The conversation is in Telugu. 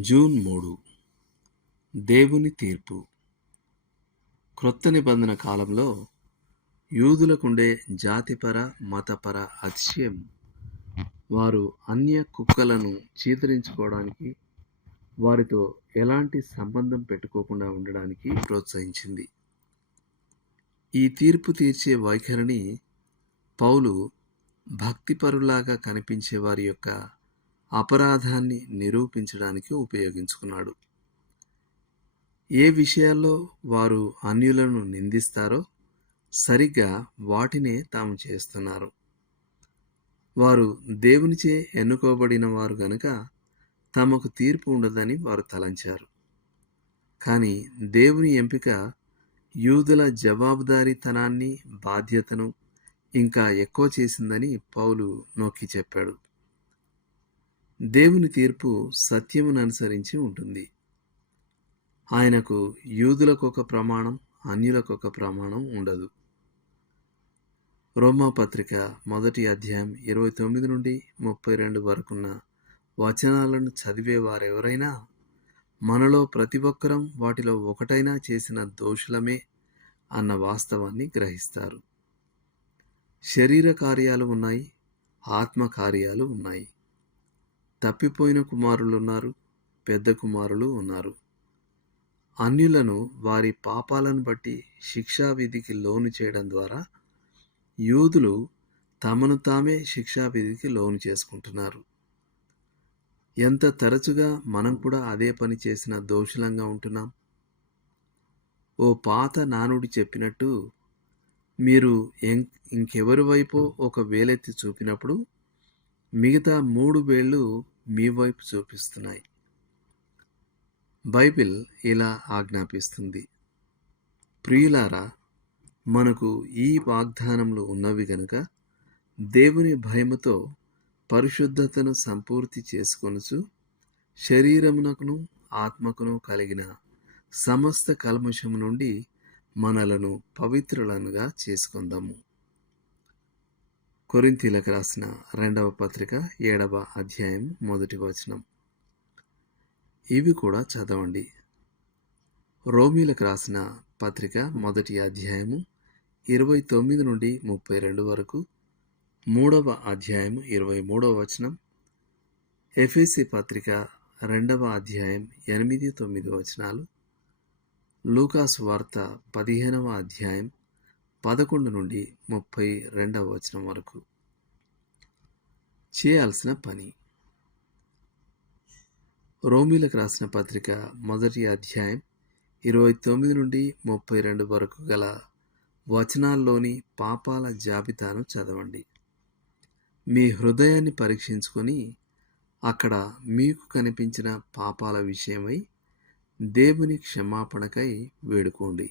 జూన్ మూడు. దేవుని తీర్పు. క్రొత్త నిబంధన కాలంలో యూదులకుండే జాతిపర మతపర అతిశయం. వారు అన్య కుక్కలను చీతరించుకోవడానికి వారితో ఎలాంటి సంబంధం పెట్టుకోకుండా ఉండడానికి ప్రోత్సహించింది. ఈ తీర్పు తీర్చే వైఖరిని పౌలు భక్తిపరులాగా కనిపించే వారి యొక్క అపరాధాన్ని నిరూపించడానికి ఉపయోగించుకున్నాడు. ఏ విషయాల్లో వారు అన్యులను నిందిస్తారో సరిగ్గా వాటినే తాము చేస్తున్నారు. వారు దేవునిచే ఎన్నుకోబడిన వారు గనుక తమకు తీర్పు ఉండదని వారు తలంచారు. కానీ దేవుని ఎంపిక యూదుల జవాబుదారీతనాన్ని బాధ్యతను ఇంకా ఎక్కువ చేసిందని పౌలు నొక్కి చెప్పాడు. దేవుని తీర్పు సత్యమును అనుసరించి ఉంటుంది. ఆయనకు యూదులకు ఒక ప్రమాణం అన్యులకు ఒక ప్రమాణం ఉండదు. రోమా పత్రిక మొదటి అధ్యాయం ఇరవై తొమ్మిది నుండి ముప్పై రెండు వరకున్న వచనాలను చదివే వారెవరైనా మనలో ప్రతి ఒక్కరం వాటిలో ఒకటైనా చేసిన దోషులమే అన్న వాస్తవాన్ని గ్రహిస్తారు. శరీర కార్యాలు ఉన్నాయి ఆత్మ కార్యాలు ఉన్నాయి. తప్పిపోయిన కుమారులు ఉన్నారు పెద్ద కుమారులు ఉన్నారు. అన్యులను వారి పాపాలను బట్టి శిక్షావిధికి లోను చేయడం ద్వారా యూదులు తమను తామే శిక్షావిధికి లోను చేసుకుంటున్నారు. ఎంత తరచుగా మనం కూడా అదే పని చేసిన దోషులంగా ఉంటున్నాం? ఓ పాత నానుడి చెప్పినట్టు మీరు ఇంకెవరి వైపు ఒక వేలెత్తి చూపినప్పుడు మిగతా మూడు వేళ్ళు మీ వైపు చూపిస్తున్నాయి. బైబిల్ ఇలా ఆజ్ఞాపిస్తుంది. ప్రియులారా మనకు ఈ వాగ్దానములు ఉన్నవి గనుక దేవుని భయముతో పరిశుద్ధతను సంపూర్తి చేసుకొనుచు శరీరమునకును ఆత్మకును కలిగిన సమస్త కల్మషము నుండి మనలను పవిత్రులనుగా చేసుకుందాము. కొరింతీలకు రాసిన రెండవ పత్రిక ఏడవ అధ్యాయం మొదటి వచనం. ఇవి కూడా చదవండి. రోమీలకు రాసిన పత్రిక మొదటి అధ్యాయము ఇరవై తొమ్మిది నుండి ముప్పై రెండు వరకు మూడవ అధ్యాయం ఇరవై మూడవ వచనం ఎఫ్ఎసి పత్రిక రెండవ అధ్యాయం ఎనిమిది తొమ్మిది వచనాలు లూకాస్ వార్త పదిహేనవ అధ్యాయం పదకొండు నుండి ముప్పై రెండవ వచనం వరకు చేయాల్సిన పని. రోమిలకు రాసిన పత్రిక మొదటి అధ్యాయం ఇరవై తొమ్మిది నుండి ముప్పై రెండు వరకు గల వచనాల్లోని పాపాల జాబితాను చదవండి. మీ హృదయాన్ని పరీక్షించుకొని అక్కడ మీకు కనిపించిన పాపాల విషయమై దేవుని క్షమాపణకై వేడుకోండి.